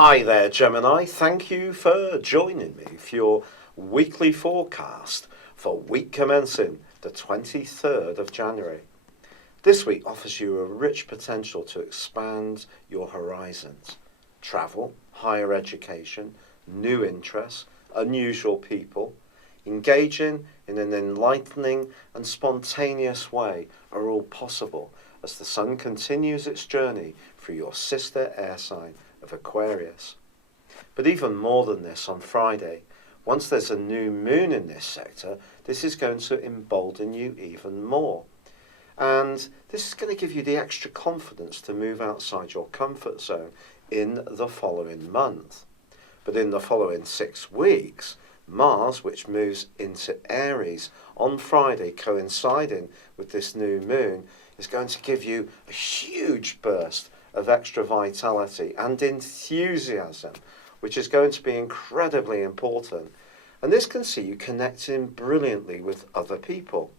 Hi there, Gemini. Thank you for joining me for your weekly forecast for week commencing the 23rd of January. This week offers you a rich potential to expand your horizons. Travel, higher education, new interests, unusual people, engaging in an enlightening and spontaneous way are all possible as the sun continues its journey through your sister air sign of Aquarius. But even more than this, on Friday, once there's a new moon in this sector, this is going to embolden you even more. And this is going to give you the extra confidence to move outside your comfort zone in the following month. But in the following 6 weeks, Mars, which moves into Aries on Friday, coinciding with this new moon, is going to give you a huge burst of extra vitality and enthusiasm, which is going to be incredibly important. And this can see you connecting brilliantly with other people.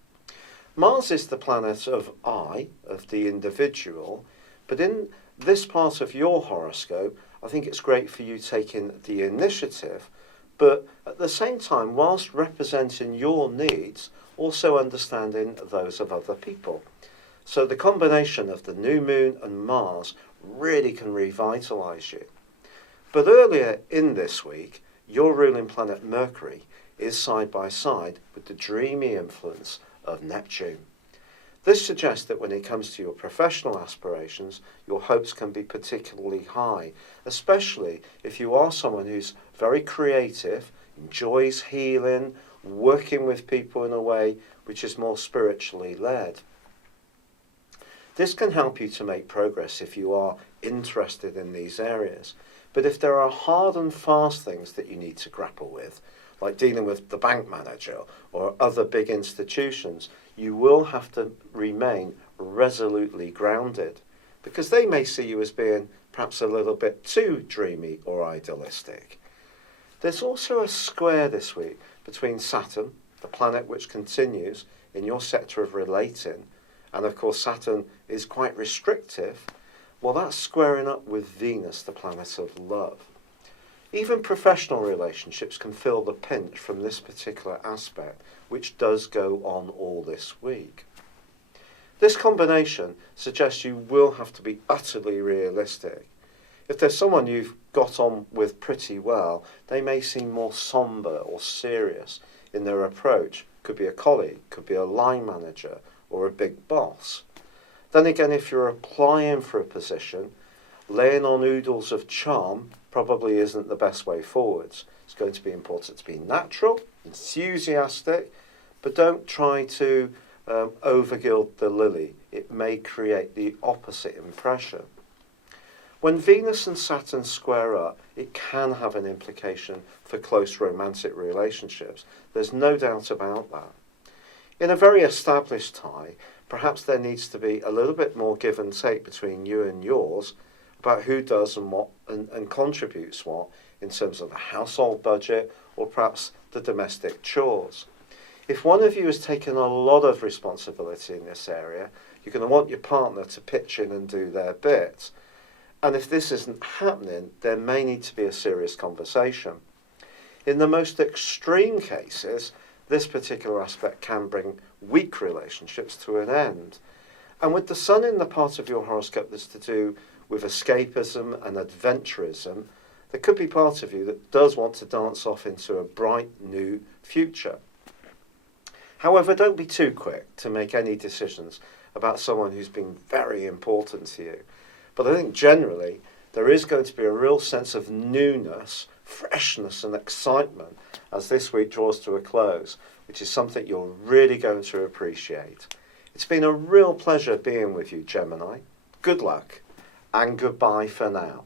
Mars is the planet of I, of the individual, but in this part of your horoscope, I think it's great for you taking the initiative, but at the same time, whilst representing your needs, also understanding those of other people. So the combination of the new moon and Mars really can revitalise you. But earlier in this week, your ruling planet Mercury is side by side with the dreamy influence of Neptune. This suggests that when it comes to your professional aspirations, your hopes can be particularly high, especially if you are someone who's very creative, enjoys healing, working with people in a way which is more spiritually led. This can help you to make progress if you are interested in these areas. But if there are hard and fast things that you need to grapple with, like dealing with the bank manager or other big institutions, you will have to remain resolutely grounded, because they may see you as being perhaps a little bit too dreamy or idealistic. There's also a square this week between Saturn, the planet which continues in your sector of relating, and of course Saturn is quite restrictive. Well, that's squaring up with Venus, the planet of love. Even professional relationships can feel the pinch from this particular aspect, which does go on all this week. This combination suggests you will have to be utterly realistic. If there's someone you've got on with pretty well, they may seem more sombre or serious in their approach. Could be a colleague, could be a line manager, or a big boss. Then again, if you're applying for a position, laying on oodles of charm probably isn't the best way forwards. It's going to be important to be natural, enthusiastic, but don't try to overgild the lily. It may create the opposite impression. When Venus and Saturn square up, it can have an implication for close romantic relationships. There's no doubt about that. In a very established tie, perhaps there needs to be a little bit more give and take between you and yours about who does and what and contributes what in terms of the household budget or perhaps the domestic chores. If one of you has taken a lot of responsibility in this area, you're going to want your partner to pitch in and do their bit. And if this isn't happening, there may need to be a serious conversation. In the most extreme cases, this particular aspect can bring weak relationships to an end. And with the sun in the part of your horoscope that's to do with escapism and adventurism, there could be part of you that does want to dance off into a bright new future. However, don't be too quick to make any decisions about someone who's been very important to you. But I think generally there is going to be a real sense of newness, freshness and excitement as this week draws to a close, which is something you're really going to appreciate. It's been a real pleasure being with you, Gemini. Good luck and goodbye for now.